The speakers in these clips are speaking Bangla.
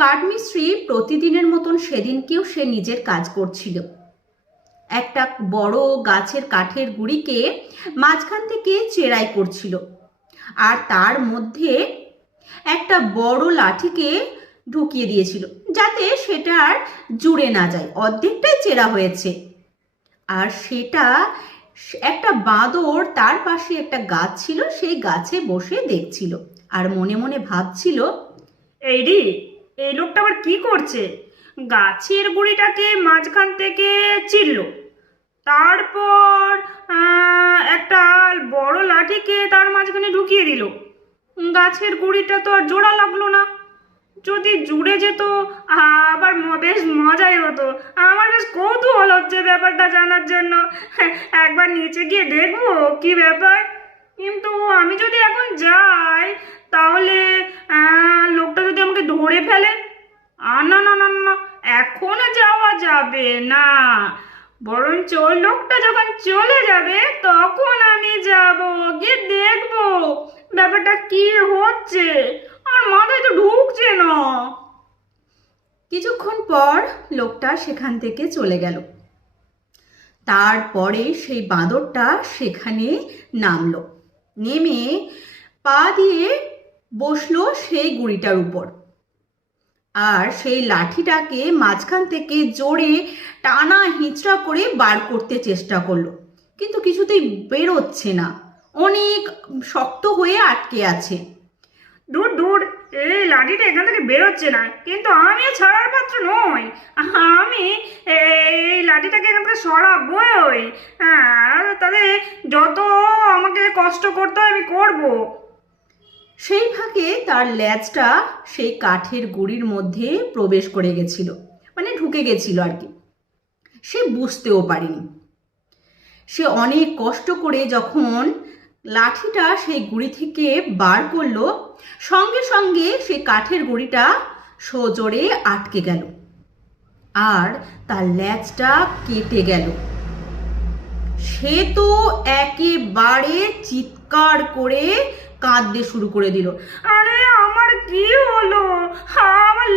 কাঠমিস্ত্রি প্রতিদিনের মতন সেদিনকেও সে নিজের কাজ করছিল। একটা বড় গাছের কাঠের গুঁড়িকে মাঝখান থেকে চেরাই করছিল, আর তার মধ্যে একটা বড় লাঠিকে ঢুকিয়ে দিয়েছিল যাতে সেটা আর জুড়ে না যায়। অর্ধেকটাই চেরা হয়েছে। আর সেটা একটা বাঁদর, তার পাশে একটা গাছ ছিল, সেই গাছে বসে দেখছিল আর মনে মনে ভাবছিল, এই রে, এই লোকটা আবার কি করছে? গাছের গুঁড়িটাকে মাঝখান থেকে চিরলো, তারপর একটা বড় লাঠিকে তার মাঝখানে ঢুকিয়ে দিল। গাছের গুঁড়িটা তো আর জোড়া লাগলো না। যদি জুড়ে যেত আবার বেশ মজাই হতো। আমার বেশ কৌতূহল হচ্ছে ব্যাপারটা জানার জন্য। একবার নিচে গিয়ে দেখবো কি ব্যাপার। কিন্তু আমি যদি এখন যাই তাহলে লোকটা যদি আমাকে ধরে ফেলে, না না না না, এখনো যাওয়া যাবে না। বরঞ্চ ওই লোকটা যখন চলে যাবে তখন আমি যাব, গিয়ে দেখবো ব্যাপারটা কি হচ্ছে। আর মাথায় তো ঢুকছে না। কিছুক্ষণ পর লোকটা সেখান থেকে চলে গেল। তারপরে সেই বাঁদরটা সেখানে নামলো, নেমে পা দিয়ে বসলো সেই গুঁড়িটার উপর, আর সেই লাঠিটাকে মাঝখান থেকে জোরে টানা হিঁচড়া করে বার করতে চেষ্টা করলো, কিন্তু কিছুতেই বেরোচ্ছে না, অনেক শক্ত হয়ে আটকে আছে। দূর দূর, এই লাঠিটা এখান থেকে বেরোচ্ছে না, কিন্তু আমি ছাড়ার পাত্র নই। আমি এই লাঠিটাকে এখান থেকে সরাবোই। তাহলে যত আমাকে কষ্ট করতে হয় আমি করবো। সেই ফাঁকে তার লেজটা সেই কাঠের গুঁড়ির মধ্যে প্রবেশ করে গেছিল, মানে ঢুকে গেছিল আর কি। সে বুঝতেও পারেনি। সে অনেক কষ্ট করে যখন লাঠিটা সেই গুঁড়ি থেকে বার করলো, সঙ্গে সঙ্গে সেই কাঠের গুঁড়িটা সজোরে আটকে গেল আর তার লেজটা কেটে গেল। সে তো একেবারে চিৎকার করে কাঁদতে শুরু করে দিল। আরে আমার কি হলো? আমার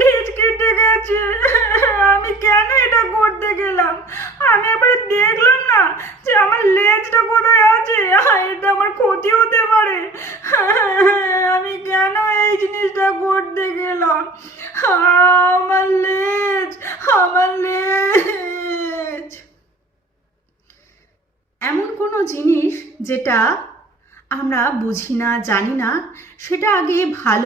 লেজ কেটে গেছে। আমি কেন এটা করতে গেলাম? আমি আবার দেখলাম না যে আমার লেজটা কোথায় আছে। এটা আমার ক্ষতি হতে পারে। আমি কেন এই জিনিসটা করতে গেলাম? আমার লেজ, আমার লেজ। এমন কোনো জিনিস যেটা আমরা বুঝি না, জানি না, সেটা আগে ভালো